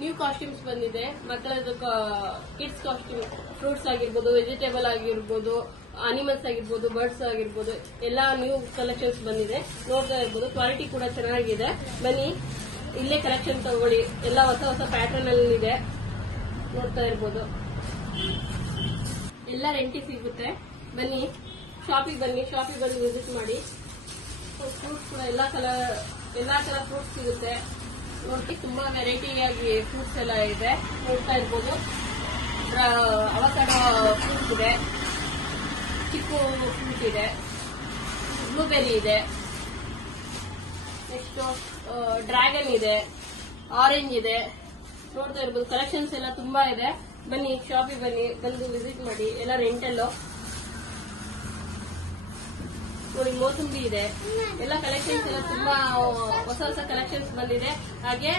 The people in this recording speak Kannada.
ನ್ಯೂ ಕಾಸ್ಟ್ಯೂಮ್ಸ್ ಬಂದಿದೆ. ಮಕ್ಕಳದ್ದು ಕಿಡ್ಸ್ ಕಾಸ್ಟ್ಯೂಮ್, ಫ್ರೂಟ್ಸ್ ಆಗಿರ್ಬೋದು, ವೆಜಿಟೇಬಲ್ ಆಗಿರ್ಬೋದು, ಅನಿಮಲ್ಸ್ ಆಗಿರ್ಬೋದು, ಬರ್ಡ್ಸ್ ಆಗಿರ್ಬೋದು, ಎಲ್ಲಾ ನ್ಯೂ ಕಲೆಕ್ಷನ್ಸ್ ಬಂದಿದೆ. ನೋಡ್ತಾ ಇರ್ಬೋದು. ಕ್ವಾಲಿಟಿ ಕೂಡ ಚೆನ್ನಾಗಿದೆ. ಬನ್ನಿ ಇಲ್ಲೇ ಕಲೆಕ್ಷನ್ ತಗೊಳ್ಳಿ. ಎಲ್ಲ ಹೊಸ ಹೊಸ ಪ್ಯಾಟರ್ನ್ ಅಲ್ಲಿ ಇದೆ. ನೋಡ್ತಾ ಇರ್ಬೋದು. ಎಲ್ಲ ರೆಂಟಿ ಸಿಗುತ್ತೆ. ಬನ್ನಿ ಶಾಪಿಗೆ ಬಂದು ವಿಸಿಟ್ ಮಾಡಿ. ಫ್ರೂಟ್ಸ್ ಕೂಡ ಎಲ್ಲಾ ತರ ಫ್ರೂಟ್ಸ್ ಸಿಗುತ್ತೆ. ನೋಡಿ ತುಂಬಾ ವೆರೈಟಿ ಆಗಿ ಫ್ರೂಟ್ಸ್ ಎಲ್ಲ ಇದೆ. ನೋಡ್ತಾ ಇರ್ಬೋದು. ಅವಕಾಡೋ ಫ್ರೂಟ್ಸ್ ಇದೆ, ಚಿಕ್ಕು ಫ್ರೂಟ್ ಇದೆ, ಬ್ಲೂಬೆರಿ ಇದೆ, ನೆಕ್ಸ್ಟ್ ಡ್ರ್ಯಾಗನ್ ಇದೆ, ಆರೆಂಜ್ ಇದೆ. ನೋಡ್ತಾ ಇರ್ಬೋದು. ಕಲೆಕ್ಷನ್ಸ್ ಎಲ್ಲ ತುಂಬಾ ಇದೆ. ಬನ್ನಿ ಶಾಪಿಗೆ ಬಂದು ವಿಸಿಟ್ ಮಾಡಿ. ಎಲ್ಲ ರೆಂಟಲ್ಲೋ ನೋಡಿ. ಮೋಸಂಬಿ ಇದೆ. ಎಲ್ಲ ಕಲೆಕ್ಷನ್ಸ್ ಎಲ್ಲ ತುಂಬಾ ಹೊಸ ಹೊಸ ಕಲೆಕ್ಷನ್ಸ್ ಬಂದಿದೆ. ಹಾಗೆ